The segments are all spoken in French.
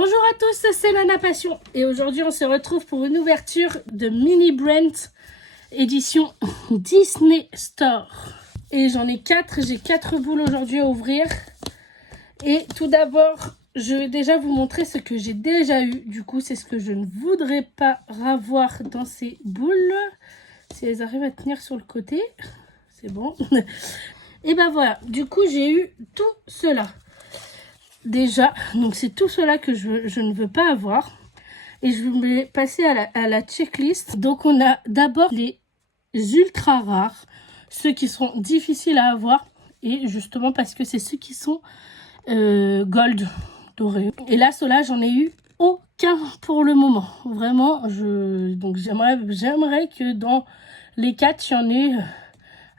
Bonjour à tous, c'est Nana Passion et aujourd'hui on se retrouve pour une ouverture de Mini Brent édition Disney Store. Et j'en ai 4, j'ai 4 boules aujourd'hui à ouvrir. Et tout d'abord, je vais déjà vous montrer ce que j'ai déjà eu. Du coup, c'est ce que je ne voudrais pas avoir dans ces boules. Si elles arrivent à tenir sur le côté, c'est bon. Et ben voilà, du coup j'ai eu tout cela. Déjà, donc c'est tout cela que je ne veux pas avoir. Et je vais passer à la checklist. Donc on a d'abord les ultra rares, ceux qui sont difficiles à avoir. Et justement parce que c'est ceux qui sont gold, dorés. Et là, ceux-là, j'en ai eu aucun pour le moment. Vraiment, donc j'aimerais que dans les 4, il y en ait...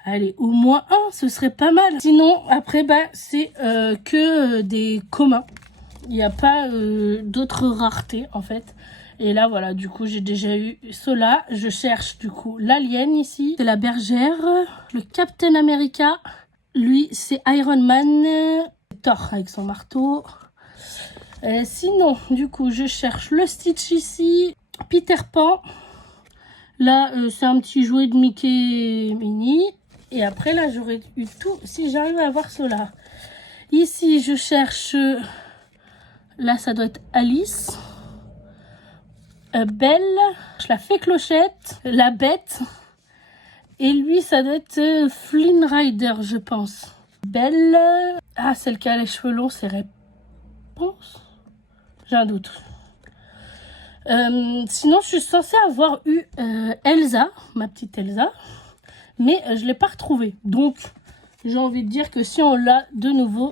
allez, au moins un, ce serait pas mal. Sinon, après, c'est que des communs. Il n'y a pas d'autres raretés, en fait. Et là, voilà, du coup, j'ai déjà eu cela. Je cherche, du coup, l'Alien, ici. C'est la bergère. Le Captain America. Lui, c'est Iron Man. Thor, avec son marteau. Sinon, du coup, je cherche le Stitch, ici. Peter Pan. Là, c'est un petit jouet de Mickey Mini. Et après, là, j'aurais eu tout si j'arrive à avoir cela. Ici, je cherche... là, ça doit être Alice. Belle. Je la fais Clochette. La Bête. Et lui, ça doit être Flynn Rider, je pense. Belle. Ah, celle qui a les cheveux longs, c'est Réponse. J'ai un doute. Sinon, je suis censée avoir eu Elsa, ma petite Elsa. Mais je ne l'ai pas retrouvée. Donc, j'ai envie de dire que si on l'a de nouveau,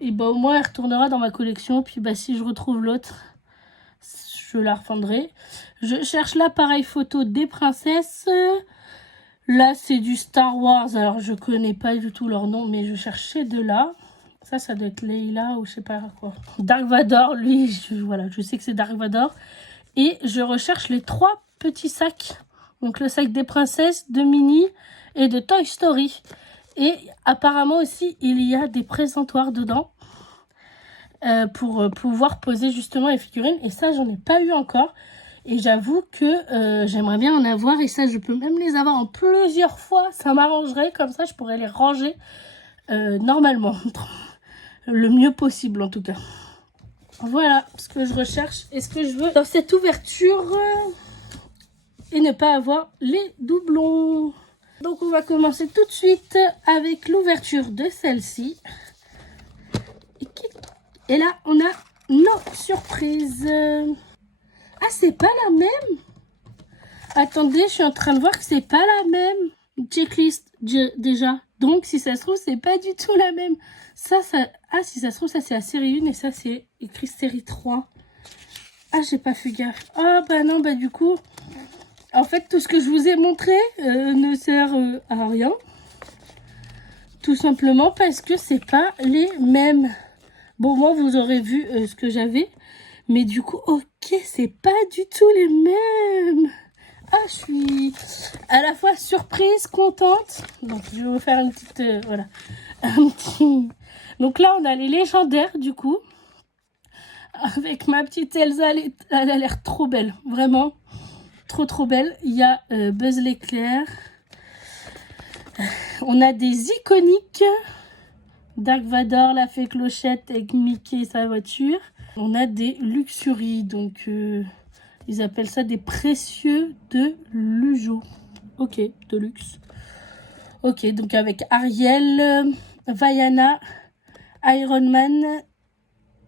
et au moins elle retournera dans ma collection. Puis si je retrouve l'autre, je la refondrai. Je cherche l'appareil photo des princesses. Là, c'est du Star Wars. Alors, je connais pas du tout leur nom, mais je cherche ces deux-là. Ça doit être Leila ou je sais pas quoi. Dark Vador, lui, voilà, je sais que c'est Dark Vador. Et je recherche les 3 petits sacs. Donc le sac des princesses, de Minnie et de Toy Story. Et apparemment aussi, il y a des présentoirs dedans pour pouvoir poser justement les figurines. Et ça, j'en ai pas eu encore. Et j'avoue que j'aimerais bien en avoir. Et ça, je peux même les avoir en plusieurs fois. Ça m'arrangerait. Comme ça, je pourrais les ranger normalement. Le mieux possible, en tout cas. Voilà ce que je recherche et ce que je veux dans cette ouverture. Et ne pas avoir les doublons. Donc on va commencer tout de suite avec l'ouverture de celle-ci. Et là on a nos surprises. Ah, c'est pas la même. Attendez, je suis en train de voir que c'est pas la même checklist déjà. Donc si ça se trouve c'est pas du tout la même. Ah, si ça se trouve ça c'est la série 1 et ça c'est écrit série 3. Ah, j'ai pas fait gaffe. Ah non, du coup... en fait, tout ce que je vous ai montré ne sert à rien. Tout simplement parce que c'est pas les mêmes. Bon, moi, vous aurez vu ce que j'avais. Mais du coup, ok, c'est pas du tout les mêmes. Ah, je suis à la fois surprise, contente. Donc, je vais vous faire une petite... voilà. Un petit... Donc là, on a les légendaires, du coup. Avec ma petite Elsa, elle a l'air trop belle. Vraiment. Trop belle. Il y a Buzz l'éclair. On a des iconiques. Dark Vador, la fée Clochette avec Mickey et sa voiture. On a des luxuries. Donc, ils appellent ça des précieux de Lujo. Ok, de luxe. Ok, donc avec Ariel, Vaiana, Iron Man,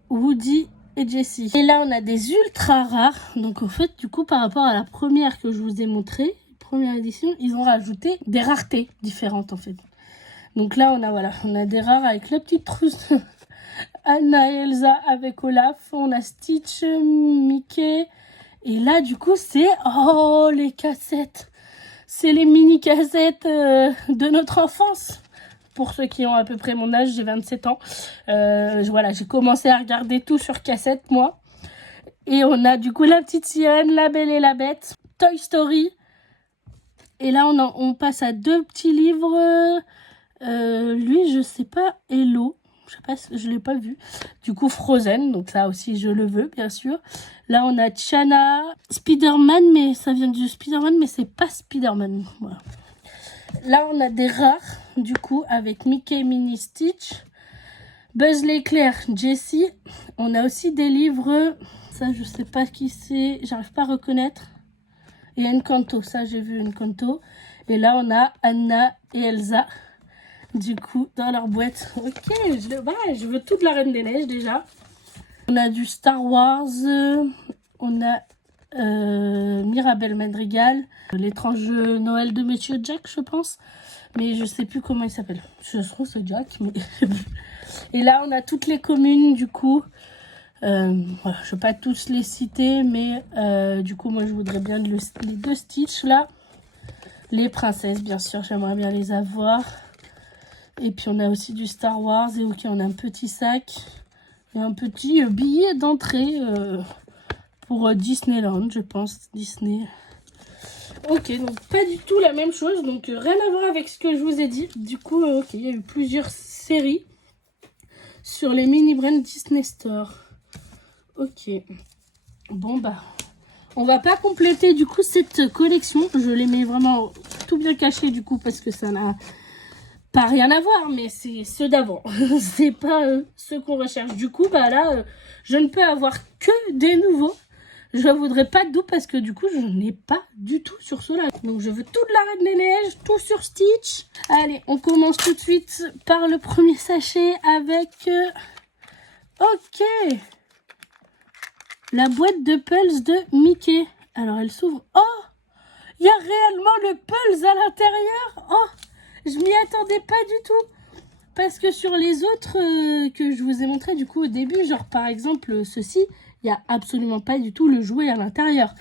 Woody et Jessie. Et là, on a des ultra rares. Donc, en fait, du coup, par rapport à la première que je vous ai montrée, première édition, ils ont rajouté des raretés différentes, en fait. Donc là, on a des rares avec la petite trousse Anna et Elsa avec Olaf. On a Stitch, Mickey. Et là, du coup, c'est... oh, les cassettes. C'est les mini-cassettes de notre enfance. Pour ceux qui ont à peu près mon âge, j'ai 27 ans. Voilà, j'ai commencé à regarder tout sur cassette, moi. Et on a du coup la petite sirène, la Belle et la Bête, Toy Story. Et là, on passe à 2 petits livres. Lui, je sais pas, Hello. Je sais pas, je l'ai pas vu. Du coup, Frozen, donc ça aussi, je le veux, bien sûr. Là, on a Tiana, Spider-Man, mais ça vient du Spider-Man, mais c'est pas Spider-Man. Voilà. Là, on a des rares, du coup, avec Mickey, Minnie, Stitch, Buzz l'éclair, Jessie. On a aussi des livres, ça, je sais pas qui c'est, j'arrive pas à reconnaître. Et Encanto, ça, j'ai vu Encanto. Et là, on a Anna et Elsa. Du coup, dans leur boîte. Ok, je veux toute la Reine des Neiges déjà. On a du Star Wars. On a Mirabel Madrigal. L'étrange Noël de Monsieur Jack, je pense. Mais je sais plus comment il s'appelle. Je trouve c'est Jack. Mais... Et là, on a toutes les communes, du coup. Voilà, je ne vais pas tous les citer. Mais du coup, moi, je voudrais bien les deux Stitch, là. Les princesses, bien sûr. J'aimerais bien les avoir. Et puis on a aussi du Star Wars. Et ok, on a un petit sac. Et un petit billet d'entrée pour Disneyland, je pense. Disney. Ok, donc pas du tout la même chose. Donc rien à voir avec ce que je vous ai dit. Du coup, ok, il y a eu plusieurs séries sur les mini brands Disney Store. Ok. Bon bah, on va pas compléter du coup cette collection. Je les mets vraiment tout bien cachés du coup parce que ça n'a... pas rien à voir, mais c'est ceux d'avant. C'est pas ceux qu'on recherche. Du coup, bah là, je ne peux avoir que des nouveaux. Je voudrais pas de doux parce que du coup, je n'ai pas du tout sur ceux-là. Donc, je veux toute la Reine des Neiges, tout sur Stitch. Allez, on commence tout de suite par le premier sachet avec... Ok, la boîte de Pulse de Mickey. Alors, elle s'ouvre. Oh, il y a réellement le Pulse à l'intérieur. Oh, je m'y attendais pas du tout. Parce que sur les autres que je vous ai montré du coup au début, genre par exemple ceci, il n'y a absolument pas du tout le jouet à l'intérieur.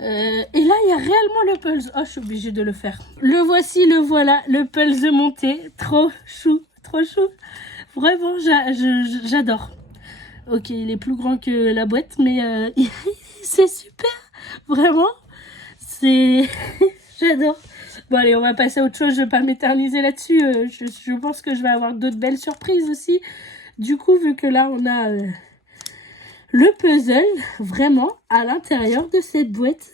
Et là, il y a réellement le Pulse. Oh, je suis obligée de le faire. Le voici, le voilà, le Pulse monté. Trop chou, trop chou. Vraiment, j'adore. Ok, il est plus grand que la boîte, mais c'est super. Vraiment, c'est... j'adore. Bon allez, on va passer à autre chose, je ne vais pas m'éterniser là-dessus. Je pense que je vais avoir d'autres belles surprises aussi. Du coup, vu que là, on a le puzzle vraiment à l'intérieur de cette boîte.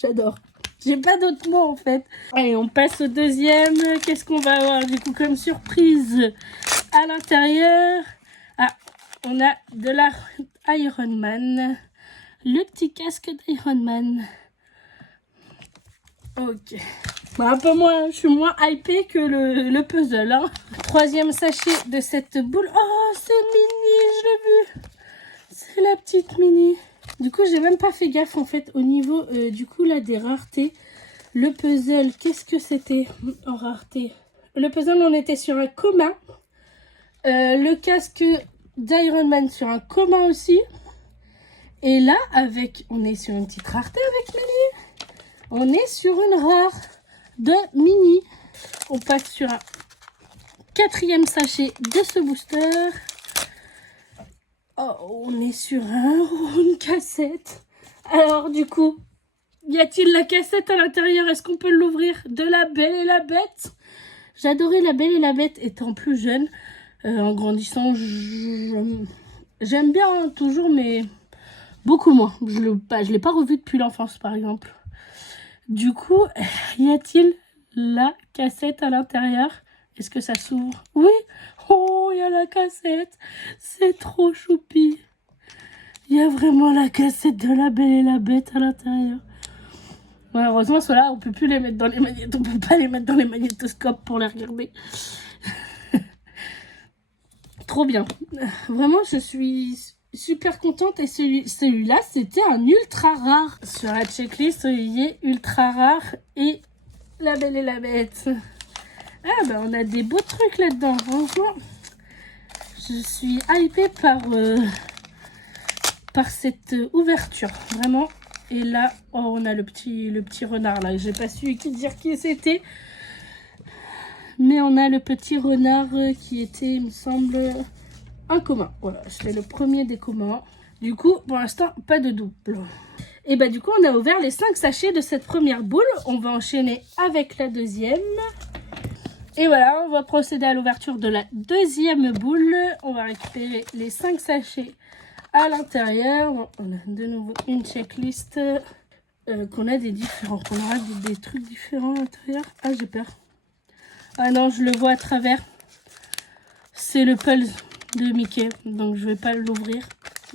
J'adore. J'ai pas d'autres mots en fait. Allez, on passe au deuxième. Qu'est-ce qu'on va avoir du coup comme surprise à l'intérieur? Ah, on a de la Iron Man. Le petit casque d'Iron Man. Ok. Bon, un peu moins, je suis moins hypée que le puzzle. Hein. Troisième sachet de cette boule. Oh, c'est Minnie, je l'ai vu. C'est la petite Minnie. Du coup, j'ai même pas fait gaffe en fait au niveau du coup là des raretés. Le puzzle, qu'est-ce que c'était en rareté? Le puzzle, on était sur un commun. Le casque d'Iron Man sur un commun aussi. Et là, on est sur une petite rareté avec Minnie. On est sur une rare de Minnie. On passe sur un quatrième sachet de ce booster. Oh, on est sur une cassette. Alors du coup, y a-t-il la cassette à l'intérieur? Est-ce qu'on peut l'ouvrir? De La Belle et la Bête. J'adorais La Belle et la Bête étant plus jeune. En grandissant, j'aime bien hein, toujours, mais beaucoup moins. Je l'ai pas revu depuis l'enfance par exemple. Du coup, y a-t-il la cassette à l'intérieur? Est-ce que ça s'ouvre? Oui. Oh, il y a la cassette. C'est trop choupi. Il y a vraiment la cassette de La Belle et la Bête à l'intérieur. Ouais, heureusement, ceux-là, on peut plus les mettre dans les magnétoscopes. On peut pas les mettre dans les magnétoscopes pour les regarder. Trop bien. Vraiment, je suis super contente. Et celui-là, c'était un ultra rare. Sur la checklist, il y est ultra rare et La Belle et la Bête. Ah bah on a des beaux trucs là-dedans. Franchement, je suis hypée par cette ouverture. Vraiment. Et là, oh, on a le petit renard là. J'ai pas su dire qui c'était. Mais on a le petit renard qui était, il me semble, un commun. Voilà, c'est le premier des communs. Du coup, pour l'instant, pas de double. Et bah du coup, on a ouvert les 5 sachets de cette première boule. On va enchaîner avec la deuxième. Et voilà, on va procéder à l'ouverture de la deuxième boule. On va récupérer les 5 sachets à l'intérieur. On a de nouveau une checklist. Qu'on a des différents, qu'on aura des trucs différents à l'intérieur. Ah, j'ai peur. Ah non, je le vois à travers. C'est le Pulse de Mickey, donc je vais pas l'ouvrir.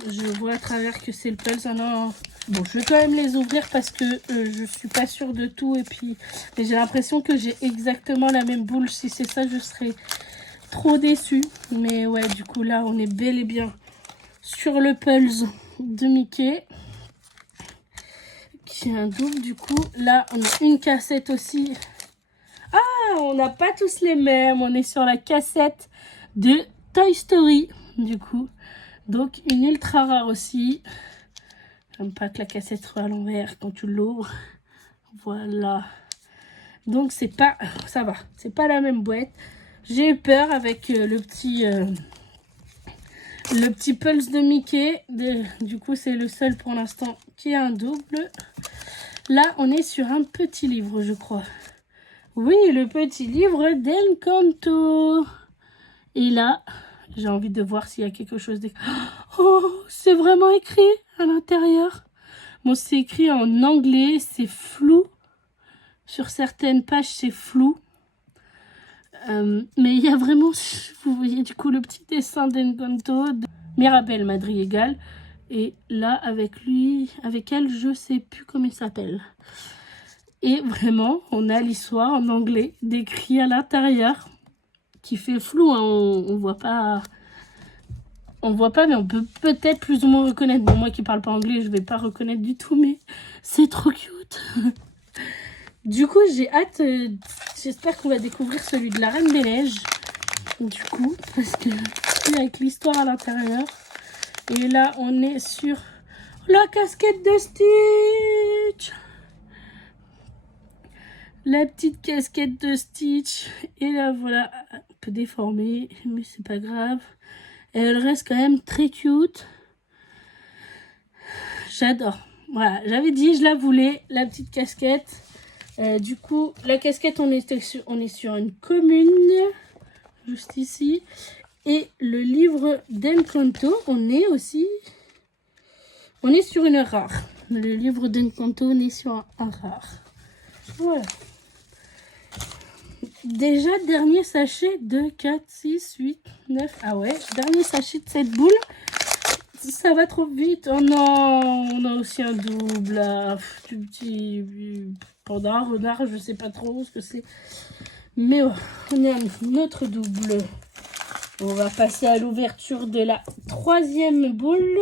Je vois à travers que c'est le Pulse. Ah non. Bon, je vais quand même les ouvrir parce que je suis pas sûre de tout. Et puis, j'ai l'impression que j'ai exactement la même boule. Si c'est ça, je serais trop déçue. Mais ouais, du coup, là, on est bel et bien sur le Pulse de Mickey. Qui est un double, du coup. Là, on a une cassette aussi. Ah, on n'a pas tous les mêmes. On est sur la cassette de Toy Story, du coup. Donc, une ultra rare aussi. J'aime pas que la cassette soit à l'envers quand tu l'ouvres. Voilà. Donc, c'est pas... Ça va. C'est pas la même boîte. J'ai eu peur avec le petit Pulse de Mickey. Du coup, c'est le seul pour l'instant qui a un double. Là, on est sur un petit livre, je crois. Oui, le petit livre d'Encanto. Et là, j'ai envie de voir s'il y a quelque chose d'écrit. Oh, c'est vraiment écrit à l'intérieur. Bon, c'est écrit en anglais, c'est flou. Sur certaines pages, c'est flou. Mais il y a vraiment, vous voyez du coup le petit dessin d'Encanto, de Mirabel Madrigal. Et là, avec lui, avec elle, je sais plus comment il s'appelle. Et vraiment, on a l'histoire en anglais décrit à l'intérieur, qui fait flou, hein, on voit pas... On voit pas, mais on peut peut-être plus ou moins reconnaître. Bon, moi qui parle pas anglais, je vais pas reconnaître du tout, mais c'est trop cute. Du coup, j'ai hâte. J'espère qu'on va découvrir celui de la Reine des Neiges. Du coup, parce que avec l'histoire à l'intérieur. Et là, on est sur la casquette de Stitch. La petite casquette de Stitch. Et là, voilà, un peu déformée, mais c'est pas grave. Elle reste quand même très cute. J'adore. Voilà, j'avais dit, je la voulais, la petite casquette. Du coup, la casquette, on est sur une commune, juste ici. Et le livre d'Encanto, on est sur une rare. Le livre d'Encanto, on est sur un rare. Voilà. Déjà, dernier sachet de 4, 6, 8, 9. Ah ouais, dernier sachet de cette boule. Ça va trop vite. Oh non, on a aussi un double là. Du petit panda, renard, je sais pas trop ce que c'est. Mais ouais, on a un autre double. On va passer à l'ouverture de la troisième boule.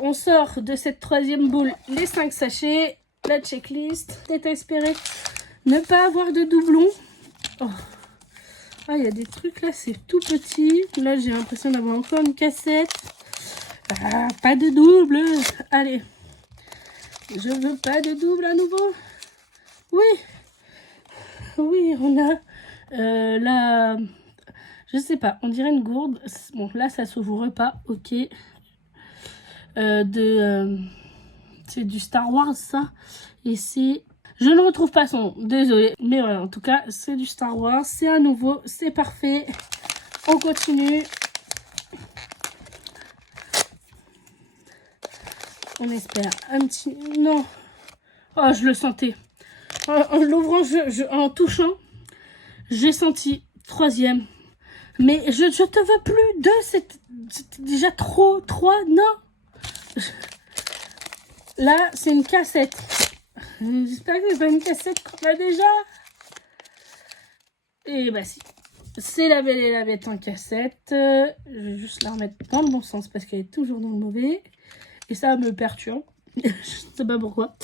On sort de cette troisième boule les 5 sachets, la checklist. Peut-être espérer ne pas avoir de doublons. Oh. Ah, il y a des trucs là, c'est tout petit. Là, j'ai l'impression d'avoir encore une cassette. Ah, pas de double. Allez. Je veux pas de double à nouveau. Oui. Oui, on a la... Je sais pas, on dirait une gourde. Bon, là, ça s'ouvre pas. Ok. C'est du Star Wars, ça. Et c'est... Je ne retrouve pas son nom. Désolée. Mais voilà, en tout cas, c'est du Star Wars. C'est à nouveau. C'est parfait. On continue. On espère un petit... Non. Oh, je le sentais. En l'ouvrant, en touchant, j'ai senti troisième. Mais je te veux plus. 2, c'est déjà trop. 3, non. Là, c'est une cassette. J'espère que c'est pas une cassette qu'on a déjà. Et bah si. C'est La Belle et la Bête en cassette. Je vais juste la remettre dans le bon sens parce qu'elle est toujours dans le mauvais. Et ça me perturbe. Je sais pas pourquoi.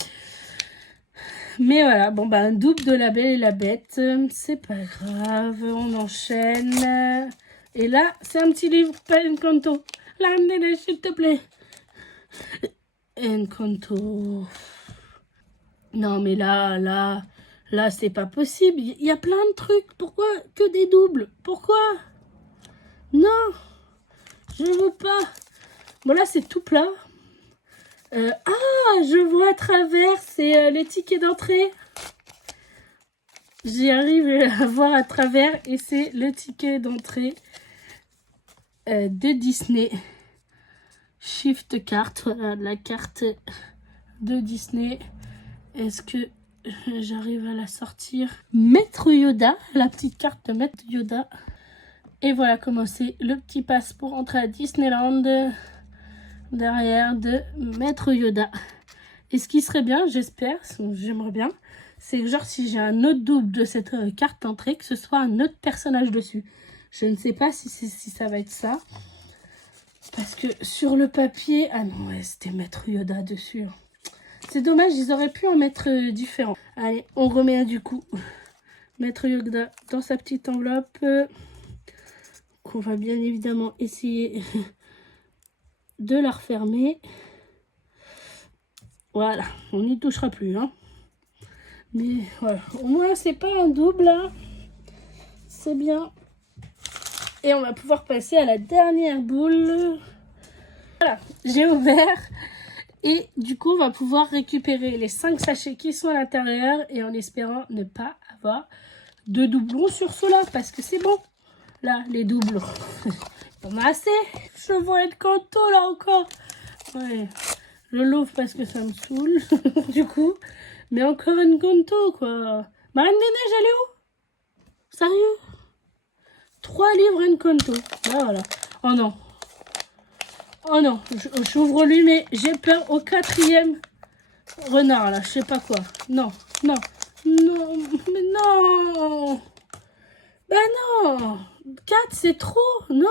Mais voilà, bon bah un double de La Belle et la Bête. C'est pas grave, on enchaîne. Et là, c'est un petit livre, pas Encanto. La Reine des Neiges, s'il te plaît. Encanto. Non mais là, c'est pas possible. Il y a plein de trucs. Pourquoi que des doubles? Pourquoi? Non, je veux pas. Bon là, c'est tout plat. Ah, je vois à travers, c'est les tickets d'entrée. j'y arrive à voir à travers et c'est le ticket d'entrée de Disney. Shift carte, voilà la carte de Disney. Est-ce que j'arrive à la sortir? Maître Yoda, la petite carte de Maître Yoda. Et voilà comment c'est le petit passe pour entrer à Disneyland derrière de Maître Yoda. Et ce qui serait bien, j'espère, j'aimerais bien, c'est que genre si j'ai un autre double de cette carte d'entrée, que ce soit un autre personnage dessus. Je ne sais pas si ça va être ça. Parce que sur le papier... Ah non, ouais, c'était Maître Yoda dessus. C'est dommage, ils auraient pu en mettre différents. Allez, on remet du coup Maître Yoda dans sa petite enveloppe. Qu'on va bien évidemment essayer de la refermer. Voilà, on n'y touchera plus. Hein. Mais voilà, au moins c'est pas un double là. C'est bien. Et on va pouvoir passer à la dernière boule. Voilà, j'ai ouvert. Et du coup, on va pouvoir récupérer les 5 sachets qui sont à l'intérieur. Et en espérant ne pas avoir de doublons sur ceux-là. Parce que c'est bon. Là, les doublons. On a assez. Je vois Encanto là encore. Ouais. Je l'ouvre parce que ça me saoule. Du coup. Mais encore Encanto quoi. Marraine des Neiges, elle est où? Sérieux? 3 livres Encanto. Là, voilà. Oh non. Oh non. J'ouvre lui, mais j'ai peur au 4e renard là. Je sais pas quoi. Non. Non. Non. Mais non. Ben non. 4 c'est trop. Non.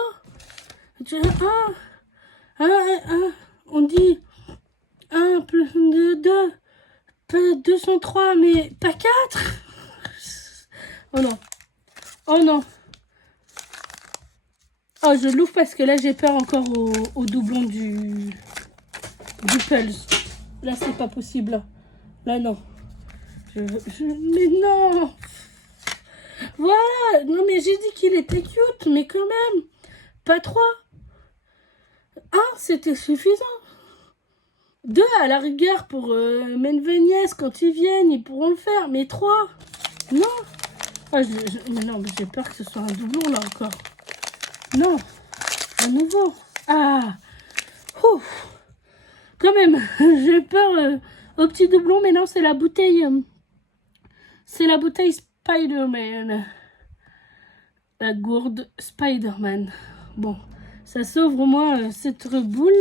On dit 1 plus 2, 203, mais pas 4. Oh non. Oh non. Oh, je l'ouvre parce que là, j'ai peur encore au doublon du Pulse. Là, c'est pas possible. Là, non. Mais non. Voilà. Non, mais j'ai dit qu'il était cute, mais quand même. Pas 3. 1, c'était suffisant. 2, à la rigueur, pour Menveniès, quand ils viennent, ils pourront le faire. Mais 3, non. Ah, mais non, mais j'ai peur que ce soit un doublon, là, encore. Non, à nouveau. Ah, ouf. Quand même, j'ai peur au petit doublon, mais non, c'est la bouteille. C'est la bouteille Spider-Man. La gourde Spider-Man. Bon, ça s'ouvre au moins cette boule.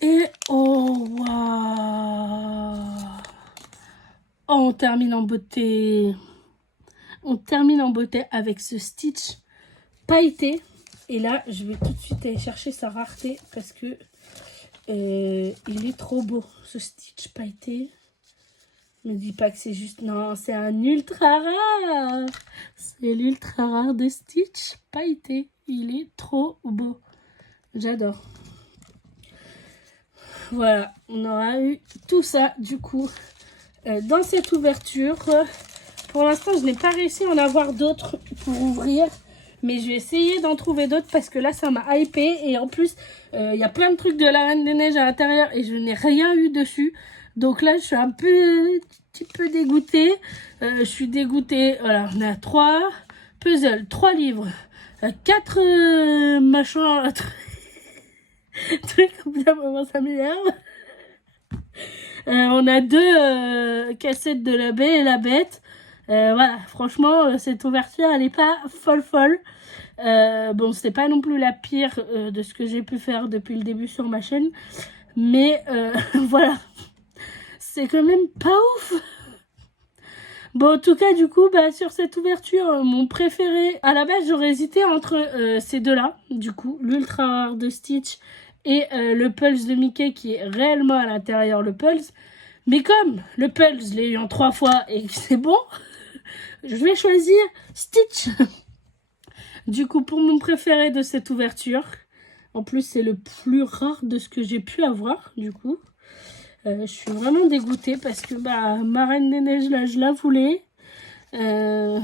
Et oh, waouh. Oh, on termine en beauté. On termine en beauté avec ce Stitch pailleté. Et là, je vais tout de suite aller chercher sa rareté parce que il est trop beau, ce Stitch pailleté. Ne dis pas que c'est juste... Non, c'est un ultra rare. C'est l'ultra rare de Stitch pailleté. Il est trop beau. J'adore. Voilà, on aura eu tout ça, du coup, dans cette ouverture. Pour l'instant, je n'ai pas réussi à en avoir d'autres pour ouvrir. Mais je vais essayer d'en trouver d'autres parce que là, ça m'a hypé. Et en plus, il y a plein de trucs de la Reine des Neiges à l'intérieur et je n'ai rien eu dessus. Donc là, je suis un petit peu dégoûtée. Je suis dégoûtée. Voilà, on a 3 puzzles, 3 livres, 4 machins, trucs, au bout d'un moment, ça m'énerve. On a 2 cassettes de la Baie et la Bête. Voilà, franchement, cette ouverture, elle n'est pas folle. Bon, c'était pas non plus la pire de ce que j'ai pu faire depuis le début sur ma chaîne. Mais voilà, c'est quand même pas ouf. Bon, en tout cas, du coup, bah, sur cette ouverture, mon préféré... À la base, j'aurais hésité entre ces deux-là. Du coup, l'ultra rare de Stitch et le Pulse de Mickey qui est réellement à l'intérieur, le Pulse. Mais comme le Pulse, je l'ai eu en 3 fois et que c'est bon... Je vais choisir Stitch. Du coup, pour mon préféré de cette ouverture. En plus, c'est le plus rare de ce que j'ai pu avoir, du coup. Je suis vraiment dégoûtée parce que bah, ma Reine des Neiges, là, je la voulais. Et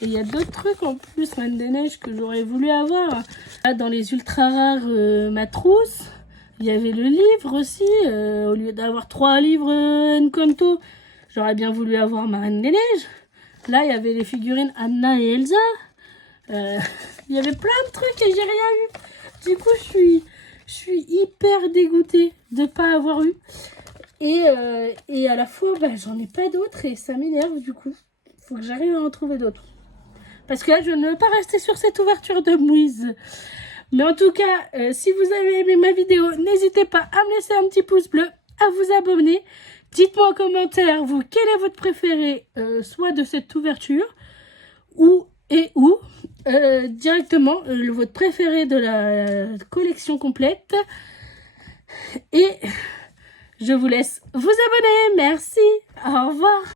il y a d'autres trucs en plus, Reine des Neiges, que j'aurais voulu avoir. Là, dans les ultra rares, ma trousse. Il y avait le livre aussi. Au lieu d'avoir 3 livres Encanto, J'aurais bien voulu avoir ma Reine des Neiges. Là, il y avait les figurines Anna et Elsa. Il y avait plein de trucs et j'ai rien eu. Du coup, je suis hyper dégoûtée de ne pas avoir eu. Et à la fois, j'en ai pas d'autres et ça m'énerve du coup. Faut que j'arrive à en trouver d'autres. Parce que là, je ne veux pas rester sur cette ouverture de Mouise. Mais en tout cas, si vous avez aimé ma vidéo, n'hésitez pas à me laisser un petit pouce bleu, à vous abonner. Dites-moi en commentaire, vous, quel est votre préféré, soit de cette ouverture, ou directement votre préféré de la collection complète. Et je vous laisse vous abonner. Merci. Au revoir.